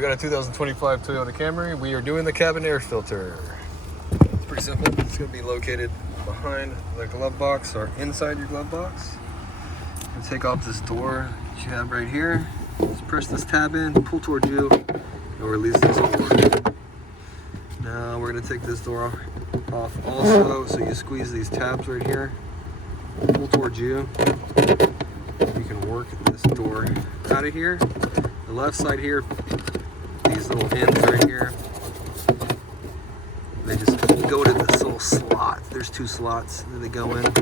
We got a 2025 Toyota Camry. We are doing the cabin air filter. It's pretty simple. It's going to be located behind the glove box or inside your glove box. And take off this door that you have right here. Just press this tab in, pull towards you, and release this door. Now we're going to take this door off also. So you squeeze these tabs right here, pull towards you. You can work this door out of here. The left side here, these little ends right here, they just go to this little slot. There's two slots that they go in.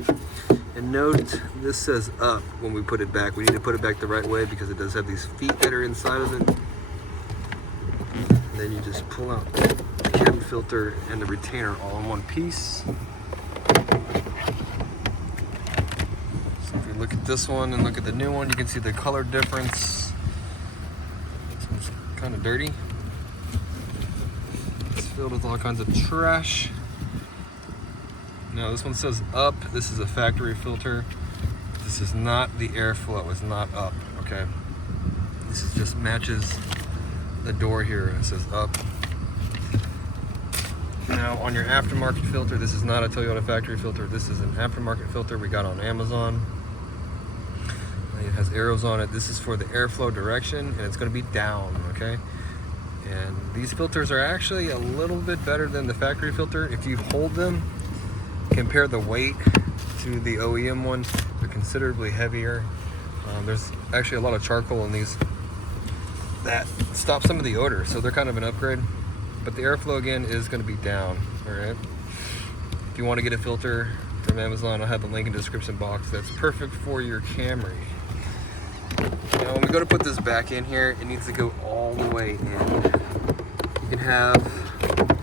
And note, this says up when we put it back. We need to put it back the right way because it does have these feet that are inside of it. And then you just pull out the cabin filter and the retainer all in one piece. So if you look at this one and look at the new one, you can see the color difference. This one's kind of dirty. It's filled with all kinds of trash. Now this one says up. This is a factory filter. This is not the airflow. It's not up, okay? This is just matches the door here. It says up. Now on your aftermarket filter, this is not a Toyota factory filter. This is an aftermarket filter we got on Amazon. It has arrows on it. This is for the airflow direction, and it's going to be down, okay? And these filters are actually a little bit better than the factory filter. If you hold them, compare the weight to the OEM one, they're considerably heavier. There's actually a lot of charcoal in these that stop some of the odor, so they're kind of an upgrade. But the airflow again is going to be down. All right. If you want to get a filter from Amazon, I'll have a link in the description box. That's perfect for your Camry. Now, when we go to put this back in here, it needs to go all the way in. You can have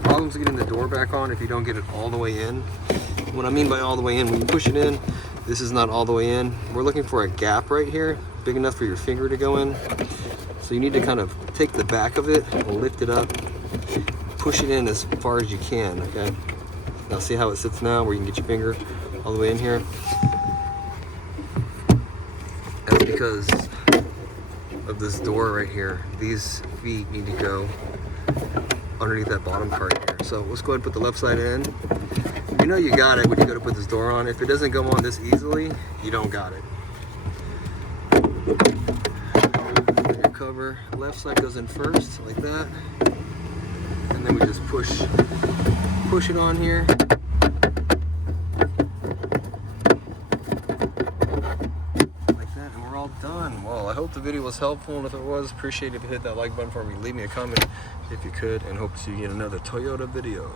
problems getting the door back on if you don't get it all the way in. What I mean by all the way in, when you push it in, this is not all the way in. We're looking for a gap right here, big enough for your finger to go in. So you need to kind of take the back of it and lift it up, push it in as far as you can, okay? Now see how it sits now, where you can get your finger all the way in here? That's because of this door right here. These feet need to go underneath that bottom part here. So let's go ahead and put the left side in. You know you got it when you go to put this door on. If it doesn't go on this easily, you don't got it. Your cover, left side goes in first, like that. And then we just push it on here. Like that, and we're all done. Well, I hope the video was helpful, and if it was, appreciate it if you hit that like button for me. Leave me a comment if you could, and hope to see you in another Toyota video.